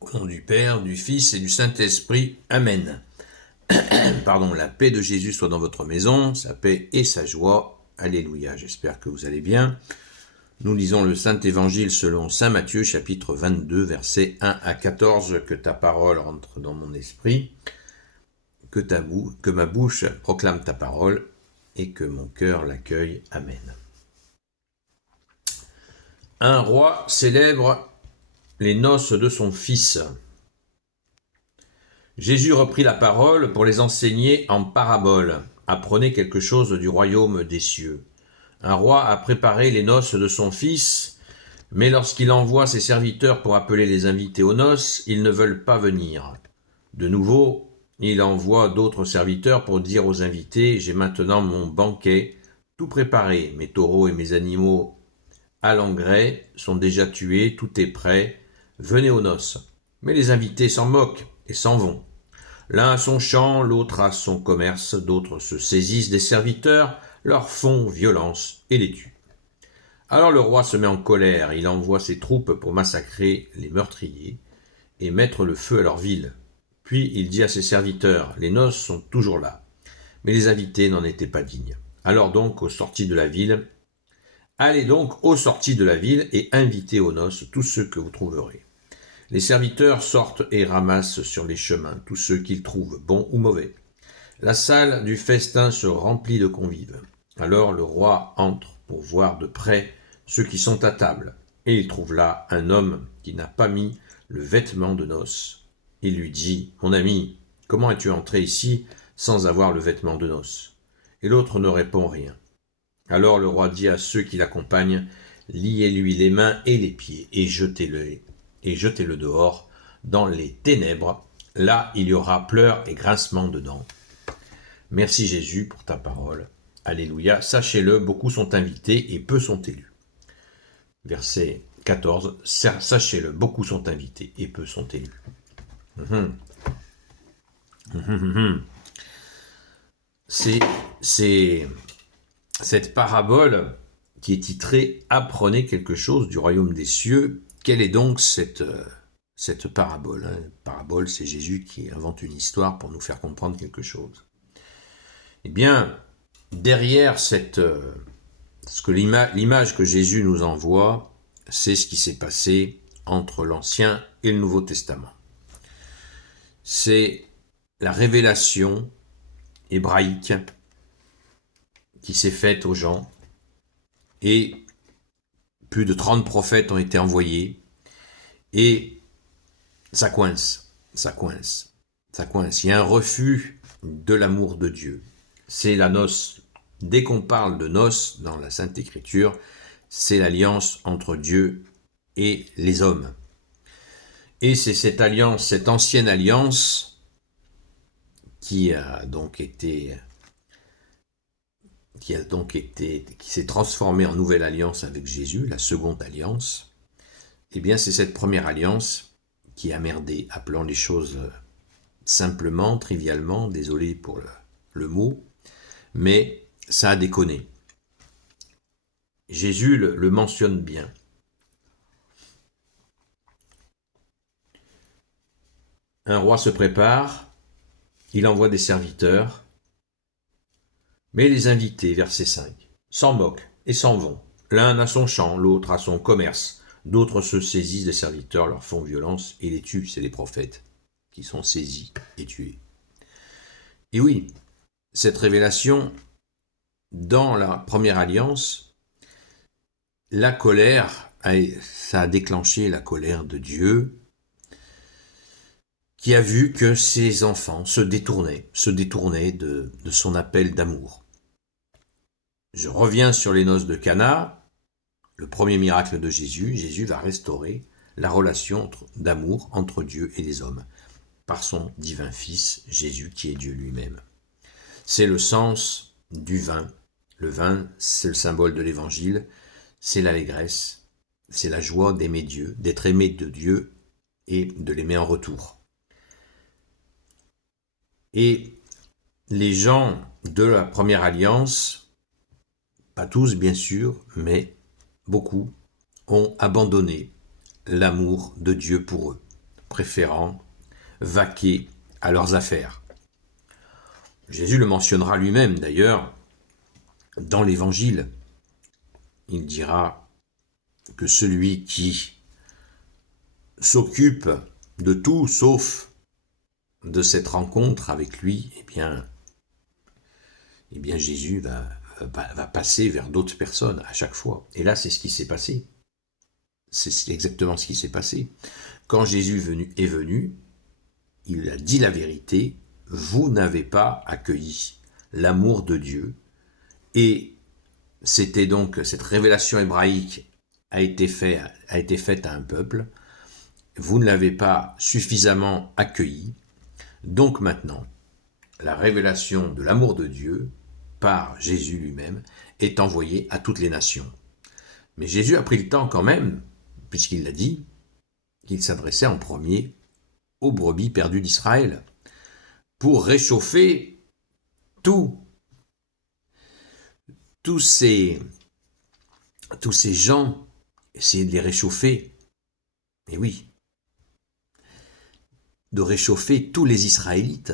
Au nom du Père, du Fils et du Saint-Esprit. Amen. Pardon, la paix de Jésus soit dans votre maison, sa paix et sa joie. Alléluia, j'espère que vous allez bien. Nous lisons le Saint-Évangile selon saint Matthieu, chapitre 22, versets 1 à 14. Que ta parole rentre dans mon esprit, que ma bouche proclame ta parole et que mon cœur l'accueille. Amen. Un roi célèbre les noces de son fils. Jésus reprit la parole pour les enseigner en paraboles. Apprenez quelque chose du royaume des cieux. Un roi a préparé les noces de son fils, mais lorsqu'il envoie ses serviteurs pour appeler les invités aux noces, ils ne veulent pas venir. De nouveau, il envoie d'autres serviteurs pour dire aux invités « J'ai maintenant mon banquet tout préparé, mes taureaux et mes animaux à l'engrais sont déjà tués, tout est prêt, venez aux noces. » Mais les invités s'en moquent et s'en vont. L'un a son champ, l'autre a son commerce, d'autres se saisissent des serviteurs, leur font violence et les tuent. Alors le roi se met en colère, il envoie ses troupes pour massacrer les meurtriers et mettre le feu à leur ville. Puis il dit à ses serviteurs, les noces sont toujours là, mais les invités n'en étaient pas dignes. Alors donc, allez donc aux sorties de la ville et invitez aux noces tous ceux que vous trouverez. Les serviteurs sortent et ramassent sur les chemins tous ceux qu'ils trouvent, bons ou mauvais. La salle du festin se remplit de convives. Alors le roi entre pour voir de près ceux qui sont à table, et il trouve là un homme qui n'a pas mis le vêtement de noces. Il lui dit « Mon ami, comment es-tu entré ici sans avoir le vêtement de noces ?» Et l'autre ne répond rien. Alors le roi dit à ceux qui l'accompagnent « Liez-lui les mains et les pieds et jetez-le dehors dans les ténèbres. Là, il y aura pleurs et grincements de dents. » Merci Jésus pour ta parole. Alléluia. Sachez-le, beaucoup sont invités et peu sont élus. Verset 14. Sachez-le, beaucoup sont invités et peu sont élus. C'est cette parabole qui est titrée « Apprenez quelque chose du royaume des cieux ». Quelle est donc cette parabole ? Parabole, c'est Jésus qui invente une histoire pour nous faire comprendre quelque chose. Eh bien, derrière l'image que Jésus nous envoie, c'est ce qui s'est passé entre l'Ancien et le Nouveau Testament. C'est la révélation hébraïque qui s'est faite aux gens, et plus de 30 prophètes ont été envoyés, et ça coince. Il y a un refus de l'amour de Dieu. C'est la noce. Dès qu'on parle de noces dans la Sainte Écriture, c'est l'alliance entre Dieu et les hommes. Et c'est cette alliance, cette ancienne alliance, qui s'est transformée en nouvelle alliance avec Jésus, la seconde alliance. Eh bien, c'est cette première alliance qui a merdé, appelons les choses simplement, trivialement, désolé pour le mot, mais ça a déconné. Jésus le mentionne bien. Un roi se prépare, il envoie des serviteurs, mais les invités, verset 5, s'en moquent et s'en vont. L'un a son champ, l'autre a son commerce, d'autres se saisissent des serviteurs, leur font violence et les tuent. C'est les prophètes qui sont saisis et tués. Et oui, cette révélation, dans la première alliance, la colère, ça a déclenché la colère de Dieu, qui a vu que ses enfants se détournaient de son appel d'amour. Je reviens sur les noces de Cana, le premier miracle de Jésus. Jésus va restaurer la relation d'amour entre Dieu et les hommes, par son divin Fils, Jésus, qui est Dieu lui-même. C'est le sens du vin. Le vin, c'est le symbole de l'Évangile, c'est l'allégresse, c'est la joie d'aimer Dieu, d'être aimé de Dieu et de l'aimer en retour. Et les gens de la première alliance, pas tous bien sûr, mais beaucoup, ont abandonné l'amour de Dieu pour eux, préférant vaquer à leurs affaires. Jésus le mentionnera lui-même d'ailleurs dans l'Évangile. Il dira que celui qui s'occupe de tout sauf de cette rencontre avec lui, eh bien Jésus va passer vers d'autres personnes à chaque fois. Et là, c'est ce qui s'est passé. C'est exactement ce qui s'est passé. Quand Jésus est venu, il a dit la vérité, vous n'avez pas accueilli l'amour de Dieu. Et c'était donc, cette révélation hébraïque a été faite à un peuple. Vous ne l'avez pas suffisamment accueilli. Donc maintenant, la révélation de l'amour de Dieu, par Jésus lui-même, est envoyée à toutes les nations. Mais Jésus a pris le temps quand même, puisqu'il l'a dit, qu'il s'adressait en premier aux brebis perdues d'Israël, pour réchauffer tous ces gens, essayer de les réchauffer, et oui, de réchauffer tous les Israélites,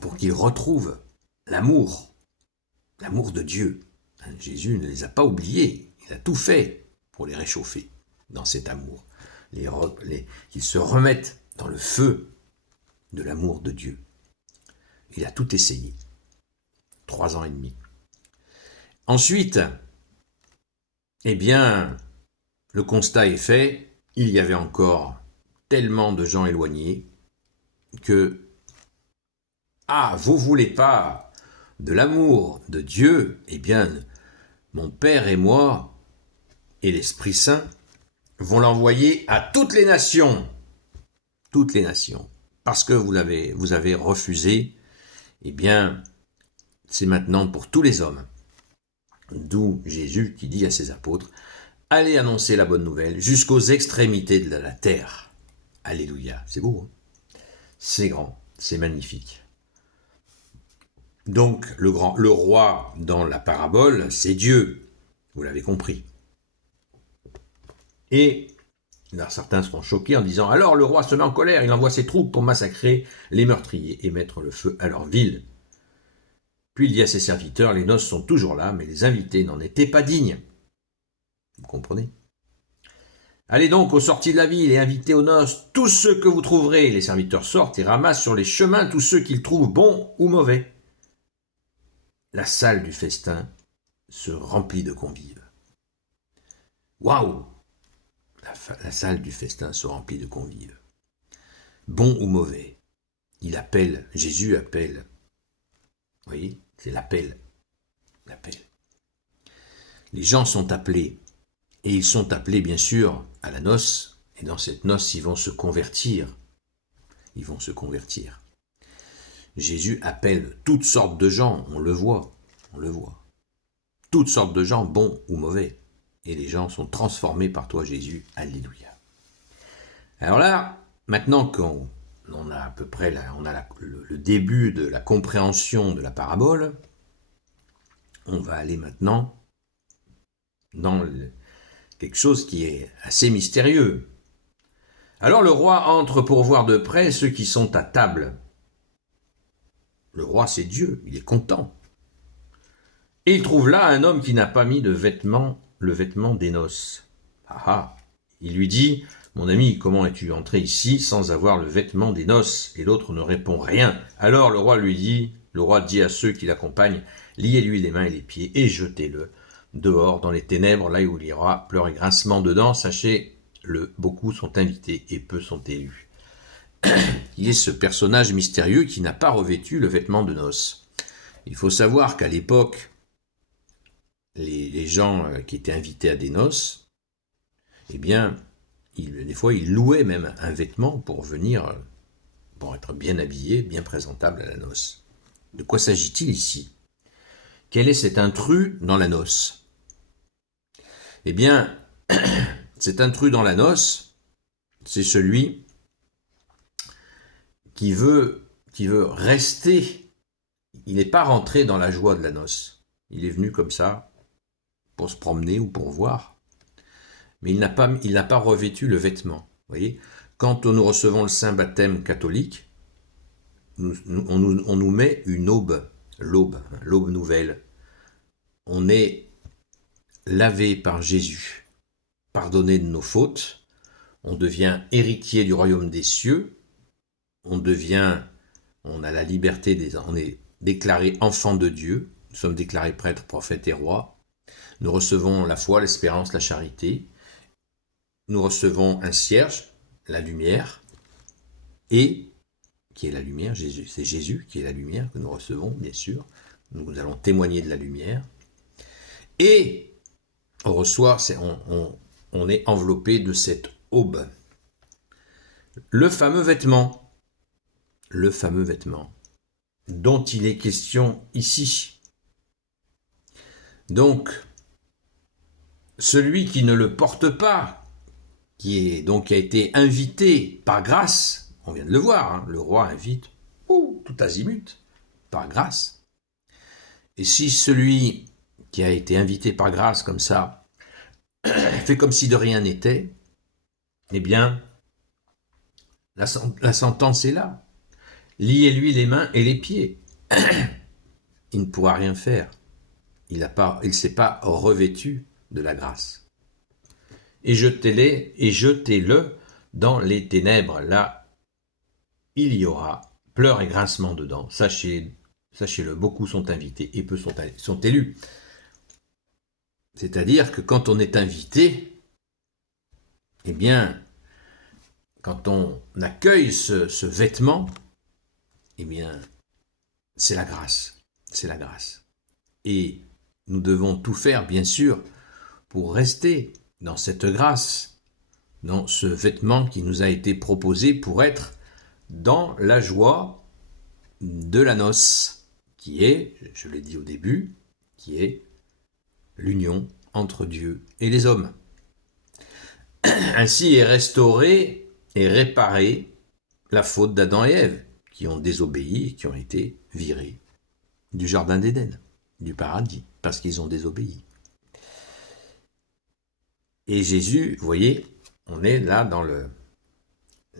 pour qu'ils retrouvent l'amour de Dieu. Jésus ne les a pas oubliés, il a tout fait pour les réchauffer dans cet amour, qu'ils se remettent dans le feu de l'amour de Dieu. Il a tout essayé. 3 ans et demi. Ensuite, eh bien, le constat est fait, il y avait encore tellement de gens éloignés que vous voulez pas de l'amour de Dieu, eh bien, mon Père et moi et l'Esprit Saint vont l'envoyer à toutes les nations, parce que vous avez refusé, eh bien, c'est maintenant pour tous les hommes. D'où Jésus qui dit à ses apôtres, allez annoncer la bonne nouvelle jusqu'aux extrémités de la terre. Alléluia, c'est beau, hein, c'est grand, c'est magnifique. Donc, le roi dans la parabole, c'est Dieu. Vous l'avez compris. Et certains seront choqués en disant « Alors le roi se met en colère, il envoie ses troupes pour massacrer les meurtriers et mettre le feu à leur ville. » Puis il dit à ses serviteurs « Les noces sont toujours là, mais les invités n'en étaient pas dignes. » Vous comprenez ? « Allez donc aux sorties de la ville et invitez aux noces tous ceux que vous trouverez. » Les serviteurs sortent et ramassent sur les chemins tous ceux qu'ils trouvent bons ou mauvais. La salle du festin se remplit de convives. Waouh! La salle du festin se remplit de convives. Bon ou mauvais, Jésus appelle. Vous voyez, c'est l'appel. Les gens sont appelés, et ils sont appelés bien sûr à la noce, et dans cette noce, ils vont se convertir. Jésus appelle toutes sortes de gens, on le voit. Toutes sortes de gens, bons ou mauvais. Et les gens sont transformés par toi, Jésus. Alléluia. Alors là, maintenant qu'on a à peu près le début de la compréhension de la parabole, on va aller maintenant dans quelque chose qui est assez mystérieux. Alors le roi entre pour voir de près ceux qui sont à table. Le roi, c'est Dieu, il est content. Et il trouve là un homme qui n'a pas mis le vêtement des noces. Il lui dit, mon ami, comment es-tu entré ici sans avoir le vêtement des noces? Et l'autre ne répond rien. Alors le roi dit à ceux qui l'accompagnent, liez-lui les mains et les pieds et jetez-le dehors dans les ténèbres, là où il y aura pleurs et grincements dedans. Sachez-le, beaucoup sont invités et peu sont élus. Il est ce personnage mystérieux qui n'a pas revêtu le vêtement de noces. Il faut savoir qu'à l'époque, les gens qui étaient invités à des noces, eh bien, des fois, ils louaient même un vêtement pour venir, pour être bien habillé, bien présentable à la noce. De quoi s'agit-il ici? Quel est cet intrus dans la noce? Eh bien, cet intrus dans la noce, c'est celui qui veut rester. Il n'est pas rentré dans la joie de la noce. Il est venu comme ça, pour se promener ou pour voir. Mais il n'a pas revêtu le vêtement. Vous voyez ? quand nous recevons le saint baptême catholique, on nous met une aube, l'aube nouvelle. On est lavé par Jésus, pardonné de nos fautes, on devient héritier du royaume des cieux, on a la liberté, on est déclaré enfant de Dieu, nous sommes déclarés prêtres, prophètes et rois, nous recevons la foi, l'espérance, la charité, nous recevons un cierge, la lumière, et qui est la lumière, Jésus, c'est Jésus qui est la lumière que nous recevons, bien sûr, nous allons témoigner de la lumière, et on reçoit, on est enveloppé de cette aube. Le fameux vêtement dont il est question ici. Donc, celui qui ne le porte pas, qui a été invité par grâce, on vient de le voir, hein, le roi invite tout azimut, par grâce. Et si celui qui a été invité par grâce comme ça fait comme si de rien n'était, eh bien, la sentence est là. Liez-lui les mains et les pieds. Il ne pourra rien faire. Il ne s'est pas revêtu de la grâce. Et jetez-le dans les ténèbres. Là, il y aura pleurs et grincements dedans. Sachez-le, beaucoup sont invités et peu sont élus. C'est-à-dire que quand on est invité, eh bien, quand on accueille ce vêtement, eh bien, c'est la grâce. C'est la grâce. Et nous devons tout faire, bien sûr, pour rester dans cette grâce, dans ce vêtement qui nous a été proposé pour être dans la joie de la noce, qui est, je l'ai dit au début, qui est l'union entre Dieu et les hommes. Ainsi est restaurée et réparée la faute d'Adam et Ève, qui ont désobéi et qui ont été virés du jardin d'Éden, du paradis, parce qu'ils ont désobéi. Et Jésus, vous voyez, on est là dans le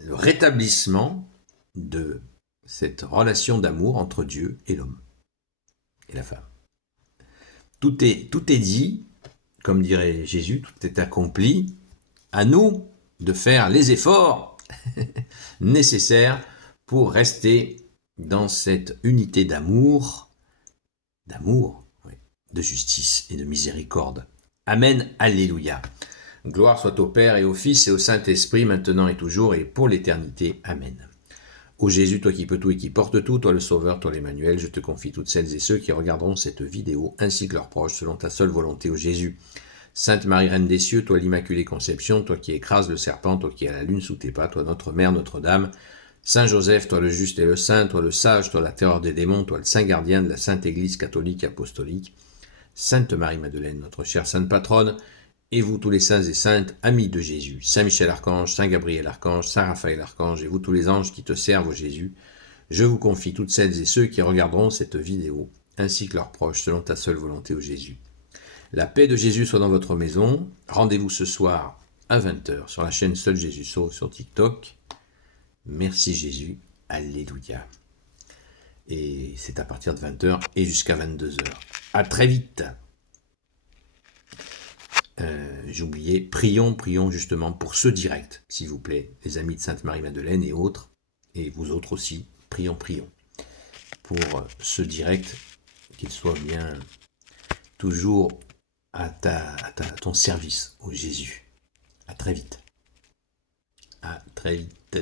rétablissement de cette relation d'amour entre Dieu et l'homme et la femme. Tout est dit, comme dirait Jésus, tout est accompli. À nous de faire les efforts nécessaires pour rester dans cette unité d'amour, de justice et de miséricorde. Amen, alléluia. Gloire soit au Père et au Fils et au Saint-Esprit, maintenant et toujours et pour l'éternité. Amen. Ô Jésus, toi qui peux tout et qui portes tout, toi le Sauveur, toi l'Emmanuel, je te confie toutes celles et ceux qui regarderont cette vidéo, ainsi que leurs proches, selon ta seule volonté, ô Jésus. Sainte Marie, Reine des cieux, toi l'Immaculée Conception, toi qui écrases le serpent, toi qui as la lune sous tes pas, toi notre Mère, Notre-Dame, Saint Joseph, toi le juste et le saint, toi le sage, toi la terreur des démons, toi le saint gardien de la Sainte Église catholique et apostolique, Sainte Marie-Madeleine, notre chère Sainte Patronne, et vous tous les saints et saintes, amis de Jésus, Saint Michel Archange, Saint Gabriel Archange, Saint Raphaël Archange, et vous tous les anges qui te servent, ô Jésus, je vous confie toutes celles et ceux qui regarderont cette vidéo, ainsi que leurs proches, selon ta seule volonté, ô Jésus. La paix de Jésus soit dans votre maison. Rendez-vous ce soir à 20h sur la chaîne Seul Jésus Sauve sur TikTok. Merci Jésus. Alléluia. Et c'est à partir de 20h et jusqu'à 22h. À très vite. J'ai oublié, prions justement pour ce direct, s'il vous plaît, les amis de Sainte Marie-Madeleine et autres, et vous autres aussi, prions pour ce direct, qu'il soit bien toujours à ton service, ô Jésus. À très vite. À très vite.